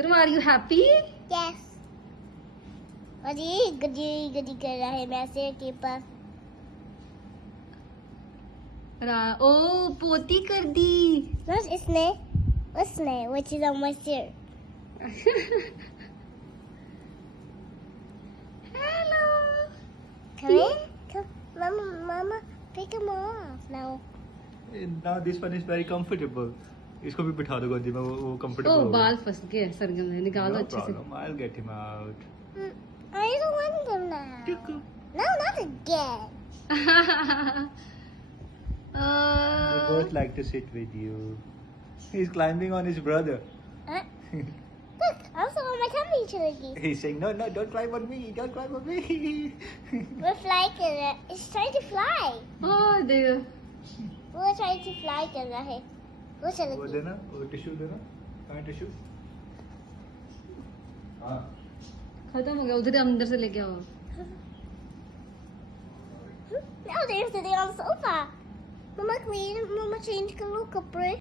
Sargam, are you happy? Yes. और ये गदी गदी कर रहा है मैसे के पास. ओ पोती कर दी. बस उसने which is on my shirt. Hello. Come here. Come, mama, pick him off now. Now this one is very comfortable. इसको भी बिठा दो गोदी में वो comfortable ओ होगा. बाल फंस गए सरगम ने, निकालो No अच्छे से. problem. I'll get him out. I don't want them now. Cuckoo. No, not again. They both like to sit with you. He's climbing on his brother. Look, also on my tummy chili. He's saying, no, don't climb on me. Don't climb on me. We're flying. It's trying to fly. ओ देख. We're trying to fly कर रहा है. वो चल वो गई. देना, वो टिश्यू देना. कहाँ टिश्यू? हाँ. खत्म हो गया, उधर अंदर से लेके आओ. Now they're sitting on the sofa. Mama clean. Mama change करो कपड़े.